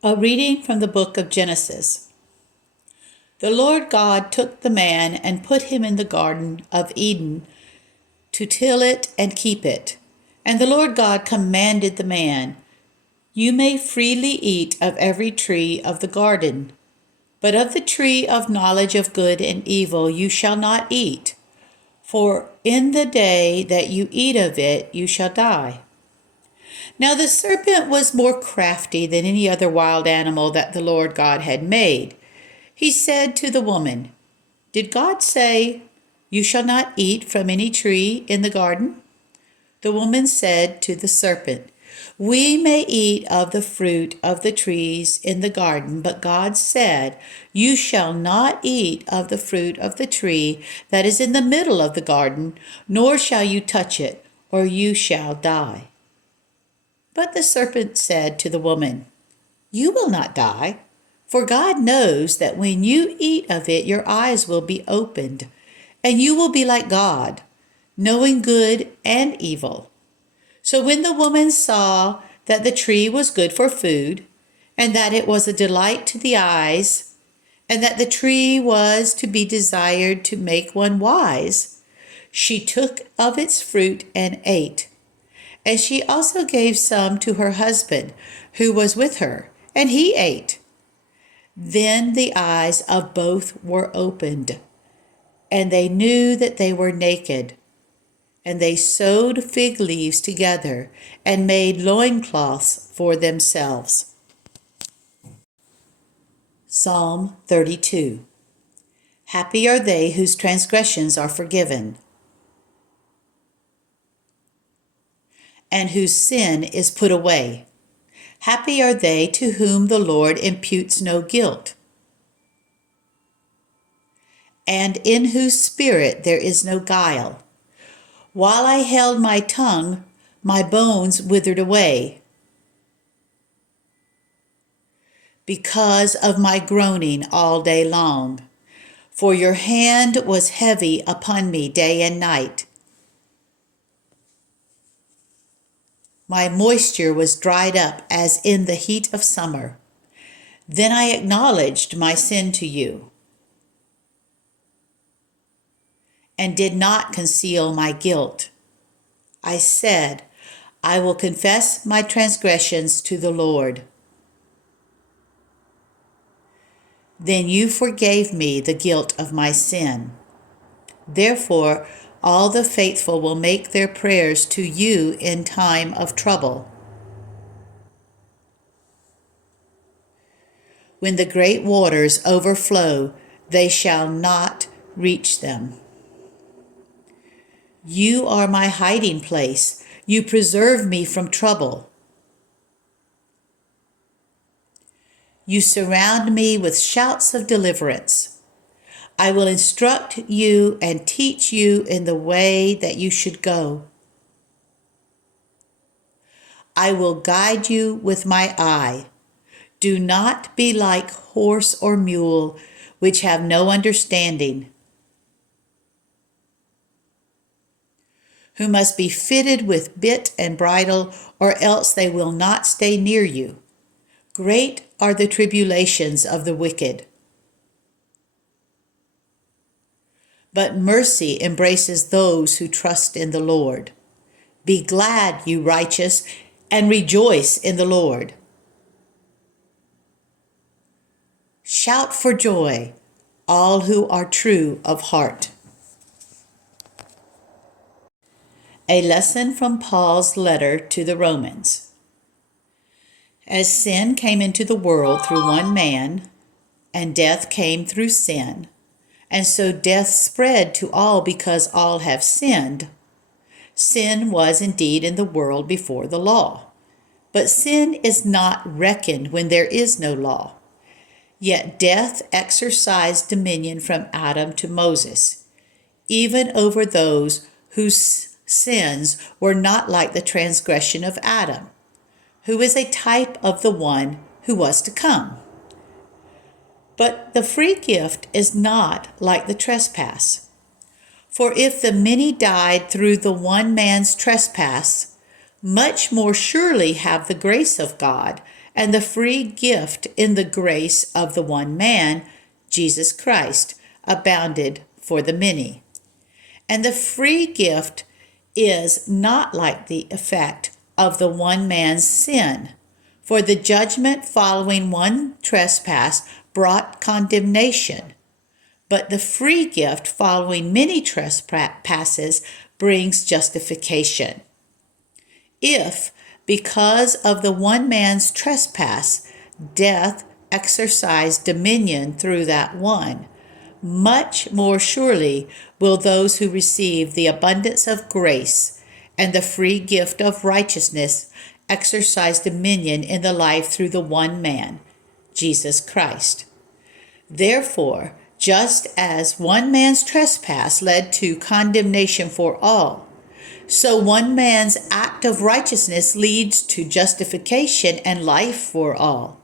A reading from the book of Genesis. The Lord God took the man and put him in the Garden of Eden to till it and keep it. And the Lord God commanded the man, "You may freely eat of every tree of the garden, but of the tree of knowledge of good and evil you shall not eat, for in the day that you eat of it you shall die." Now the serpent was more crafty than any other wild animal that the Lord God had made. He said to the woman, "Did God say, 'You shall not eat from any tree in the garden'?" The woman said to the serpent, "We may eat of the fruit of the trees in the garden, but God said, 'You shall not eat of the fruit of the tree that is in the middle of the garden, nor shall you touch it, or you shall die.'" But the serpent said to the woman, "You will not die, for God knows that when you eat of it, your eyes will be opened, and you will be like God, knowing good and evil." So when the woman saw that the tree was good for food, and that it was a delight to the eyes, and that the tree was to be desired to make one wise, she took of its fruit and ate. And she also gave some to her husband, who was with her, and he ate. Then the eyes of both were opened, and they knew that they were naked. And they sewed fig leaves together and made loincloths for themselves. Psalm 32. Happy are they whose transgressions are forgiven, and whose sin is put away. Happy are they to whom the Lord imputes no guilt, and in whose spirit there is no guile. While I held my tongue, my bones withered away, because of my groaning all day long. For your hand was heavy upon me day and night. My moisture was dried up as in the heat of summer. Then I acknowledged my sin to you, and did not conceal my guilt. I said, "I will confess my transgressions to the Lord." Then you forgave me the guilt of my sin. Therefore, all the faithful will make their prayers to you in time of trouble. When the great waters overflow, they shall not reach them. You are my hiding place. You preserve me from trouble. You surround me with shouts of deliverance. I will instruct you and teach you in the way that you should go. I will guide you with my eye. Do not be like horse or mule, which have no understanding, who must be fitted with bit and bridle, or else they will not stay near you. Great are the tribulations of the wicked, but mercy embraces those who trust in the Lord. Be glad, you righteous, and rejoice in the Lord. Shout for joy, all who are true of heart. A lesson from Paul's letter to the Romans. As sin came into the world through one man, and death came through sin, and so death spread to all because all have sinned. Sin was indeed in the world before the law, but sin is not reckoned when there is no law. Yet death exercised dominion from Adam to Moses, even over those whose sins were not like the transgression of Adam, who is a type of the one who was to come. But the free gift is not like the trespass. For if the many died through the one man's trespass, much more surely have the grace of God and the free gift in the grace of the one man, Jesus Christ, abounded for the many. And the free gift is not like the effect of the one man's sin. For the judgment following one trespass brought condemnation, but the free gift following many trespasses brings justification. If, because of the one man's trespass, death exercised dominion through that one, much more surely will those who receive the abundance of grace and the free gift of righteousness exercise dominion in the life through the one man, Jesus Christ. Therefore, just as one man's trespass led to condemnation for all, so one man's act of righteousness leads to justification and life for all.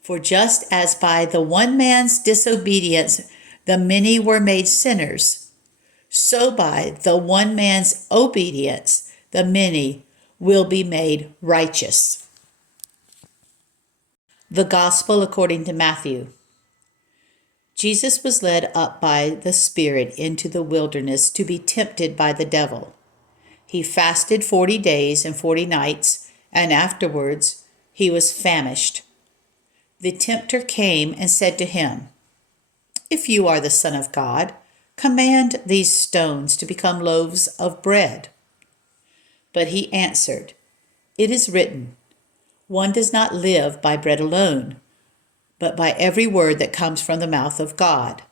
For just as by the one man's disobedience the many were made sinners, so by the one man's obedience the many will be made righteous. The Gospel according to Matthew. Jesus was led up by the Spirit into the wilderness to be tempted by the devil. He fasted 40 days and 40 nights, and afterwards he was famished. The tempter came and said to him, "If you are the Son of God, command these stones to become loaves of bread." But he answered, "It is written, 'One does not live by bread alone, but by every word that comes from the mouth of God.'"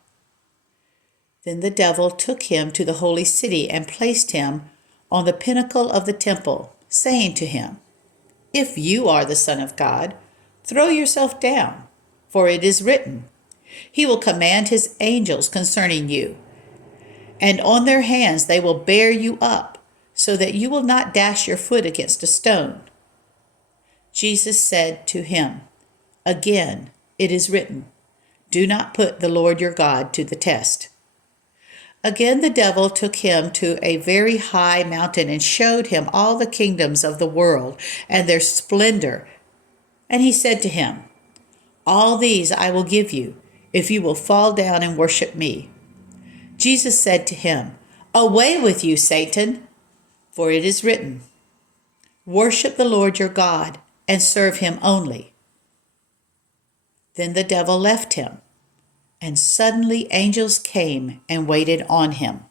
Then the devil took him to the holy city and placed him on the pinnacle of the temple, saying to him, "If you are the Son of God, throw yourself down, for it is written, 'He will command his angels concerning you, and on their hands they will bear you up, so that you will not dash your foot against a stone.'" Jesus said to him, "Again, it is written, 'Do not put the Lord your God to the test.'" Again the devil took him to a very high mountain and showed him all the kingdoms of the world and their splendor. And he said to him, "All these I will give you, if you will fall down and worship me." Jesus said to him, "Away with you, Satan, for it is written, 'Worship the Lord your God and serve him only.'" Then the devil left him, and suddenly angels came and waited on him.